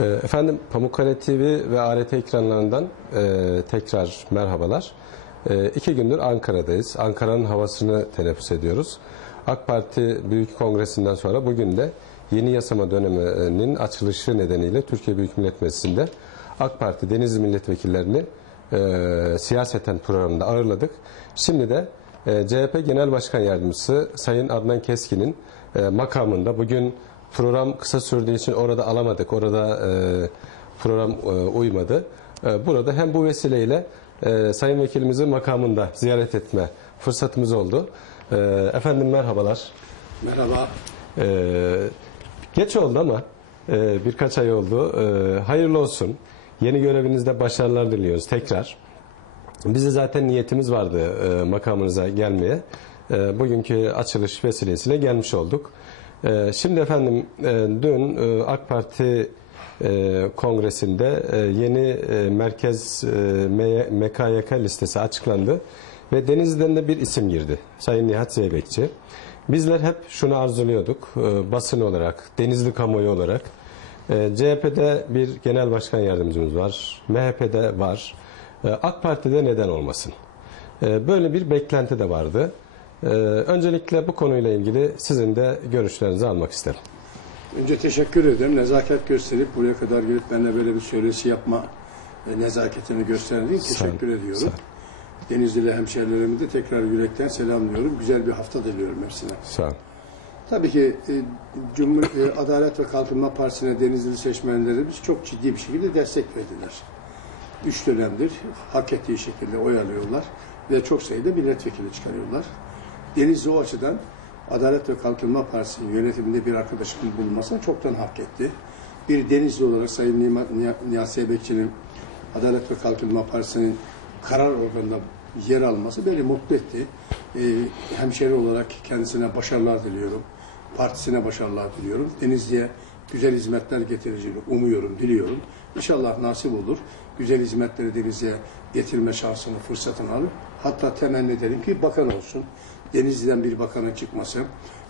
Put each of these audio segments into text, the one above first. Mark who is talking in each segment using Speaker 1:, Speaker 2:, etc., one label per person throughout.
Speaker 1: Ee, Efendim Pamukkale TV ve ART ekranlarından e, tekrar merhabalar. E, iki gündür Ankara'dayız. Ankara'nın havasını teneffüs ediyoruz. AK Parti Büyük Kongresi'nden sonra bugün de yeni yasama döneminin açılışı nedeniyle Türkiye Büyük Millet Meclisi'nde AK Parti Denizli milletvekillerini e, siyaseten programında ağırladık. Şimdi de e, CHP Genel Başkan Yardımcısı Sayın Adnan Keskin'in e, makamında bugün program kısa sürdüğü için orada alamadık. Orada e, program e, uymadı. E, burada hem bu vesileyle e, Sayın Vekilimizi makamında ziyaret etme fırsatımız oldu. E, efendim merhabalar.
Speaker 2: Merhaba.
Speaker 1: E, geç oldu ama e, birkaç ay oldu. E, hayırlı olsun. Yeni görevinizde başarılar diliyoruz tekrar. Bize zaten niyetimiz vardı e, makamınıza gelmeye. E, bugünkü açılış vesilesiyle gelmiş olduk. E, şimdi efendim e, dün e, AK Parti e, kongresinde yeni merkez MKYK listesi açıklandı ve Denizli'den de bir isim girdi. Sayın Nihat Zeybekçi. Bizler hep şunu arzuluyorduk basın olarak, Denizli kamuoyu olarak. CHP'de bir genel başkan yardımcımız var, MHP'de var. AK Parti'de neden olmasın? Böyle bir beklenti de vardı. E, Öncelikle bu konuyla ilgili sizin de görüşlerinizi almak isterim.
Speaker 2: Önce teşekkür ederim. Nezaket gösterip buraya kadar gelip benimle böyle bir söyleşi yapma e, nezaketini gösterdiğin teşekkür ediyorum.
Speaker 1: Sağ olun.
Speaker 2: Denizli'li hemşehrilerimi de tekrar yürekten selamlıyorum. Güzel bir hafta diliyorum hepsine.
Speaker 1: Sağ olun.
Speaker 2: Tabii ki e, Cumhur e, Adalet ve Kalkınma Partisi'ne Denizli seçmenlerimiz çok ciddi bir şekilde destek verdiler. Üç dönemdir hak ettiği şekilde oy alıyorlar ve çok sayıda milletvekili çıkarıyorlar. Denizli o açıdan Adalet ve Kalkınma Partisi'nin yönetiminde bir arkadaşımın bulunmasını çoktan hak etti. Bir Denizli olarak Sayın Nihat, Zeybekçi'nin Adalet ve Kalkınma Partisi'nin karar organında yer alması beni mutlu etti. Ee, hemşeri olarak kendisine başarılar diliyorum. Partisine başarılar diliyorum. Denizli'ye güzel hizmetler getireceğini umuyorum, diliyorum. İnşallah nasip olur. Güzel hizmetleri Denizli'ye getirme şansını, fırsatını alır. Hatta temenni ederim ki bakan olsun. Denizli'den bir bakanın çıkması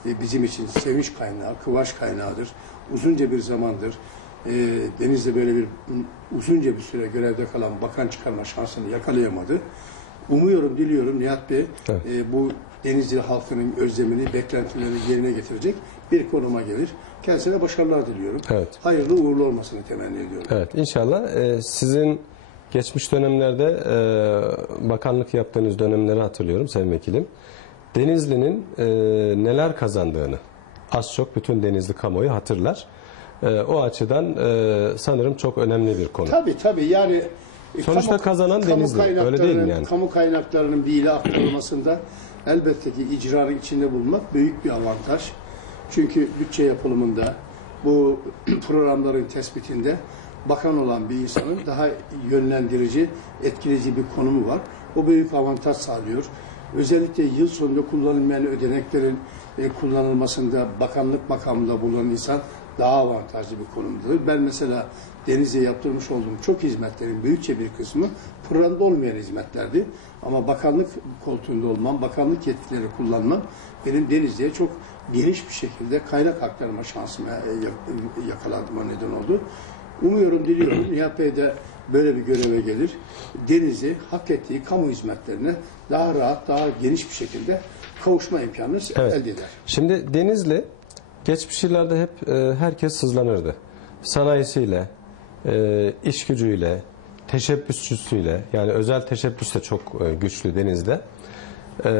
Speaker 2: e, bizim için sevinç kaynağı, kıvaç kaynağıdır. Uzunca bir zamandır e, Denizli böyle bir uzunca bir süre görevde kalan bakan çıkarma şansını yakalayamadı. Umuyorum, diliyorum Nihat Bey
Speaker 1: Evet.
Speaker 2: e, bu Denizli halkının özlemini, beklentilerini yerine getirecek bir konuma gelir. Kendisine başarılar diliyorum.
Speaker 1: Evet.
Speaker 2: Hayırlı uğurlu olmasını temenni ediyorum.
Speaker 1: Evet inşallah e, sizin geçmiş dönemlerde e, bakanlık yaptığınız dönemleri hatırlıyorum Sayın Vekilim. Denizli'nin e, neler kazandığını az çok bütün Denizli kamuoyu hatırlar. E, o açıdan e, sanırım çok önemli bir konu.
Speaker 2: Tabii tabii yani e,
Speaker 1: Sonuçta kazanan Denizli, öyle değil mi yani?
Speaker 2: Kamu kaynaklarının bir ile aktarılmasında elbette ki icranın içinde bulunmak büyük bir avantaj. Çünkü bütçe yapılımında bu programların tespitinde bakan olan bir insanın daha yönlendirici, etkileyici bir konumu var. O büyük avantaj sağlıyor. Özellikle yıl sonunda kullanılmayan ödeneklerin e, kullanılmasında bakanlık makamında bulunan insan daha avantajlı bir konumdadır. Ben mesela Denizli'ye yaptırmış olduğum çok hizmetlerin büyükçe bir kısmı programda olmayan hizmetlerdi. Ama bakanlık koltuğunda olmam, bakanlık yetkileri kullanmam benim Denizli'ye çok geniş bir şekilde kaynak aktarma şansıma e, yak- yakalanma neden oldu. Umuyorum, diliyorum Nihat Bey de böyle bir göreve gelir. Denizli hak ettiği kamu hizmetlerine daha rahat, daha geniş bir şekilde kavuşma imkanını
Speaker 1: Evet.
Speaker 2: elde eder.
Speaker 1: Şimdi Denizli geçmiş yıllarda hep e, herkes sızlanırdı. Sanayisiyle, e, iş gücüyle, teşebbüsçüsüyle yani özel teşebbüs de çok e, güçlü Deniz'de. E,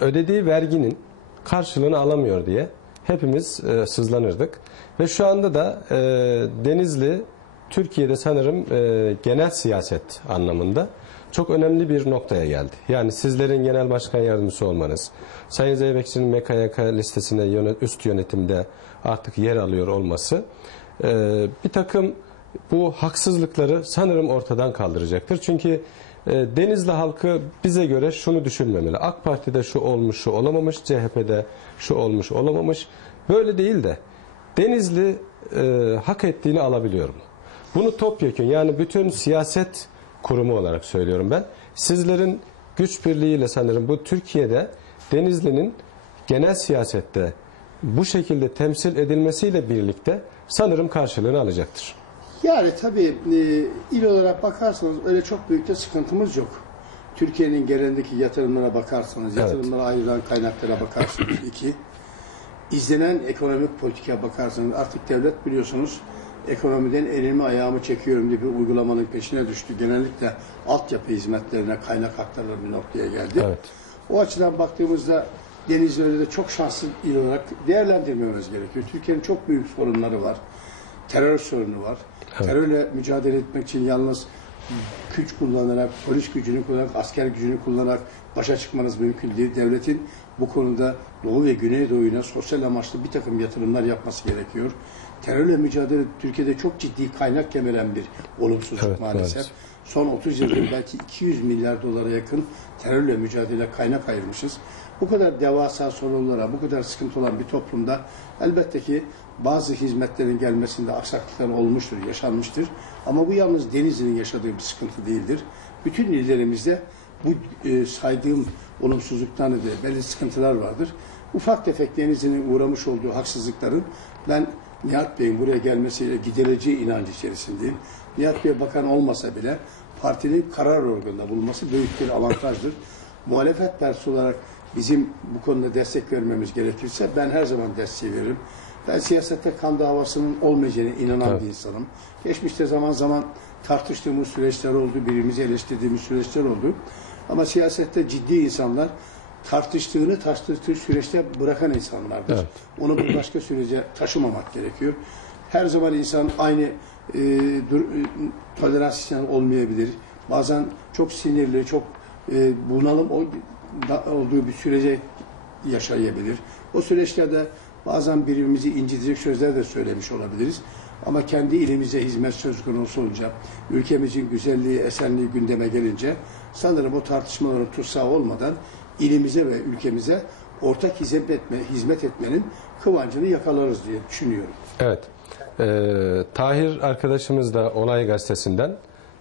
Speaker 1: ödediği verginin karşılığını alamıyor diye hepimiz e, sızlanırdık. Ve şu anda da e, Denizli Türkiye'de sanırım e, genel siyaset anlamında çok önemli bir noktaya geldi. Yani sizlerin genel başkan yardımcısı olmanız, Sayın Zeybekçi'nin MKYK listesinde yönet, üst yönetimde artık yer alıyor olması e, bir takım bu haksızlıkları sanırım ortadan kaldıracaktır. Çünkü e, Denizli halkı bize göre şunu düşünmemeli. AK Parti'de şu olmuş, şu olamamış, CHP'de şu olmuş, olamamış. Böyle değil de Denizli e, hak ettiğini alabiliyor mu? Bunu topyekun yani bütün siyaset kurumu olarak söylüyorum ben. Sizlerin güç birliğiyle sanırım bu Türkiye'de Denizli'nin genel siyasette bu şekilde temsil edilmesiyle birlikte sanırım karşılığını alacaktır.
Speaker 2: Yani tabii e, il olarak bakarsanız öyle çok büyük de sıkıntımız yok. Türkiye'nin genelindeki yatırımlara bakarsanız,
Speaker 1: Evet.
Speaker 2: yatırımlara ayrılan kaynaklara bakarsanız iki, izlenen ekonomik politikaya bakarsanız artık devlet biliyorsunuz ekonomiden elimi ayağımı çekiyorum diye bir uygulamanın peşine düştü. Genellikle altyapı hizmetlerine kaynak aktarılır bir noktaya geldi.
Speaker 1: Evet.
Speaker 2: O açıdan baktığımızda Denizli öyle de çok şanslı il olarak değerlendirmemiz gerekiyor. Türkiye'nin çok büyük sorunları var. Terör sorunu var.
Speaker 1: Evet.
Speaker 2: Terörle mücadele etmek için yalnız güç kullanarak, polis gücünü kullanarak, asker gücünü kullanarak başa çıkmanız mümkün değil. Devletin bu konuda Doğu ve Güneydoğu'yuna sosyal amaçlı bir takım yatırımlar yapması gerekiyor. Terörle mücadele Türkiye'de çok ciddi kaynak kemiren bir olumsuzluk
Speaker 1: Evet,
Speaker 2: maalesef.
Speaker 1: maalesef.
Speaker 2: Son 30 yıldır belki 200 milyar dolara yakın terörle mücadele kaynak ayırmışız. Bu kadar devasa sorunlara, bu kadar sıkıntı olan bir toplumda elbette ki bazı hizmetlerin gelmesinde aksaklıklar olmuştur, yaşanmıştır. Ama bu yalnız Denizli'nin yaşadığı bir sıkıntı değildir. Bütün illerimizde bu e, saydığım olumsuzluktan da belli sıkıntılar vardır. Ufak tefek Denizli'nin uğramış olduğu haksızlıkların ben Nihat Bey'in buraya gelmesiyle giderileceği inancı içerisindeyim. Nihat Bey bakan olmasa bile partinin karar organında bulunması büyük bir avantajdır. Muhalefet partisi olarak bizim bu konuda destek vermemiz gerekirse ben her zaman desteği veririm. Ben siyasette kan davasının olmayacağına inanan
Speaker 1: Evet.
Speaker 2: bir insanım. Geçmişte zaman zaman tartıştığımız süreçler oldu, birbirimizi eleştirdiğimiz süreçler oldu. Ama siyasette ciddi insanlar tartıştığını tartıştığı süreçte bırakan insanlardır.
Speaker 1: Evet.
Speaker 2: Onu bir başka sürece taşımamak gerekiyor. Her zaman insan aynı e, dur, e, tolerans içinde olmayabilir. Bazen çok sinirli, çok e, bunalım ol- da- olduğu bir sürece yaşayabilir. O süreçlerde bazen birbirimizi incitecek sözler de söylemiş olabiliriz. Ama kendi ilimize hizmet söz konusu olunca, ülkemizin güzelliği, esenliği gündeme gelince sanırım o tartışmaların tutsağı olmadan ilimize ve ülkemize ortak hizmet, etme, hizmet etmenin kıvancını yakalarız diye düşünüyorum.
Speaker 1: Evet. Ee, Tahir arkadaşımız da Olay Gazetesi'nden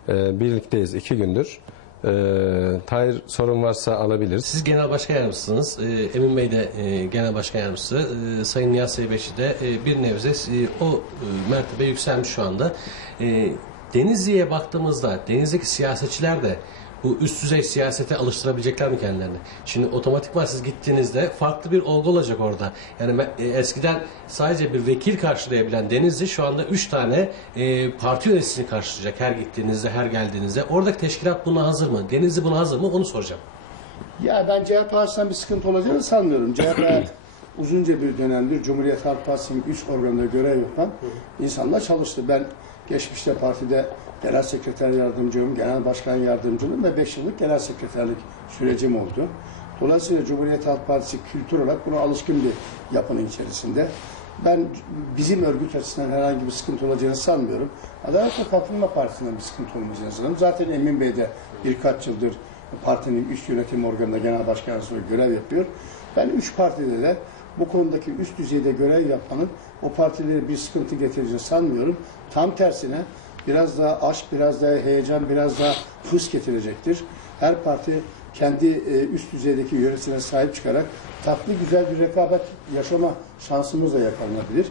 Speaker 1: e, birlikteyiz iki gündür. Ee, Tahir sorun varsa alabiliriz.
Speaker 3: Siz genel başkan yardımcısınız. Ee, Emin Bey de e, genel başkan yardımcısı. Ee, Sayın Nihat Seybeşi de e, bir nebze e, o e, mertebe yükselmiş şu anda. E, Denizli'ye baktığımızda Denizli'deki siyasetçiler de bu üst düzey siyasete alıştırabilecekler mi kendilerini? Şimdi otomatikman siz gittiğinizde farklı bir olgu olacak orada. Yani e, eskiden sadece bir vekil karşılayabilen Denizli şu anda üç tane e, parti yöneticisini karşılayacak her gittiğinizde, her geldiğinizde. Oradaki teşkilat buna hazır mı? Denizli buna hazır mı? Onu soracağım.
Speaker 2: Ya ben CHP açısından bir sıkıntı olacağını sanmıyorum. CHP uzunca bir dönemdir Cumhuriyet Halk Partisi'nin üst organında görev yapan insanlar çalıştı. Ben geçmişte partide genel sekreter yardımcıyım, genel başkan yardımcılığım ve 5 yıllık genel sekreterlik sürecim oldu. Dolayısıyla Cumhuriyet Halk Partisi kültür olarak buna alışkın bir yapının içerisinde. Ben bizim örgüt açısından herhangi bir sıkıntı olacağını sanmıyorum. Adalet ve Kalkınma Partisi'nden bir sıkıntı olmayacağını sanıyorum. Zaten Emin Bey de birkaç yıldır partinin üst yönetim organında genel başkan görev yapıyor. Ben üç partide de bu konudaki üst düzeyde görev yapmanın o partilere bir sıkıntı getireceğini sanmıyorum. Tam tersine biraz daha aşk, biraz daha heyecan, biraz daha hız getirecektir. Her parti kendi e, üst düzeydeki yönetimine sahip çıkarak tatlı güzel bir rekabet yaşama şansımız da yakalanabilir.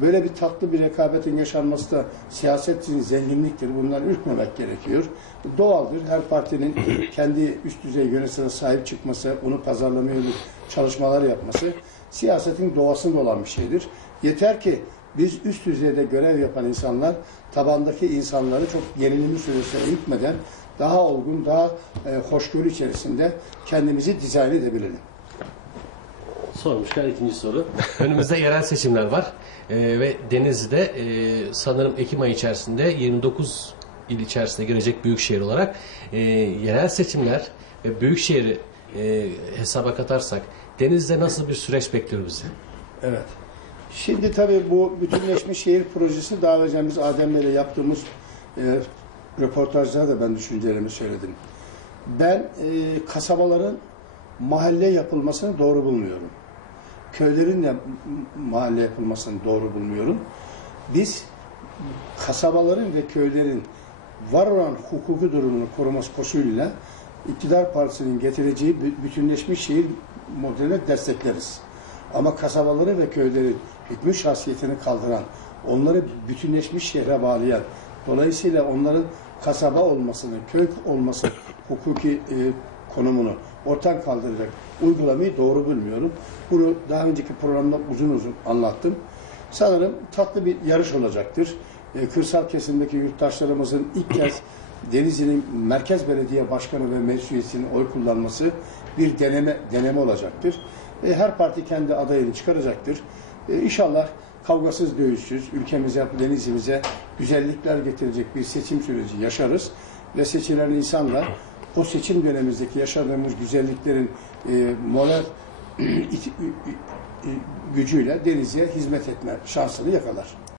Speaker 2: Böyle bir tatlı bir rekabetin yaşanması da siyaset için zenginliktir. Bundan ürkmemek gerekiyor. Doğaldır. Her partinin kendi üst düzey yönetimine sahip çıkması, onu pazarlamaya çalışmalar yapması siyasetin doğasında olan bir şeydir. Yeter ki biz üst düzeyde görev yapan insanlar tabandaki insanları çok gerilimli süresine itmeden daha olgun, daha e, hoşgörü içerisinde kendimizi dizayn edebilelim.
Speaker 3: Sormuşken ikinci soru. Önümüzde yerel seçimler var. Ee, ve Denizli'de e, sanırım Ekim ayı içerisinde 29 il içerisinde girecek büyükşehir olarak e, yerel seçimler ve büyükşehiri e, hesaba katarsak Denizli'de nasıl bir süreç bekliyor bizi?
Speaker 2: Evet. Şimdi tabii bu bütünleşmiş şehir projesini daha önce biz Adem'le yaptığımız e, röportajda da ben düşüncelerimi söyledim. Ben e, kasabaların mahalle yapılmasını doğru bulmuyorum. Köylerin de mahalle yapılmasını doğru bulmuyorum. Biz kasabaların ve köylerin var olan hukuki durumunu koruması koşuluyla iktidar partisinin getireceği bü- bütünleşmiş şehir modeline destekleriz. Ama kasabaları ve köylerin hükmü şahsiyetini kaldıran, onları bütünleşmiş şehre bağlayan, dolayısıyla onların kasaba olmasını, köy olması hukuki e, konumunu ortadan kaldıracak uygulamayı doğru bulmuyorum. Bunu daha önceki programda uzun uzun anlattım. Sanırım tatlı bir yarış olacaktır. E, kırsal kesimdeki yurttaşlarımızın ilk kez Denizli'nin Merkez Belediye Başkanı ve meclis üyesinin oy kullanması bir deneme deneme olacaktır. E, her parti kendi adayını çıkaracaktır. E, inşallah kavgasız, dövüşsüz, ülkemize, Denizli'mize güzellikler getirecek bir seçim süreci yaşarız. Ve seçilen insanla o seçim dönemimizdeki yaşadığımız güzelliklerin e, moral gücüyle Denizli'ye hizmet etme şansını yakalar.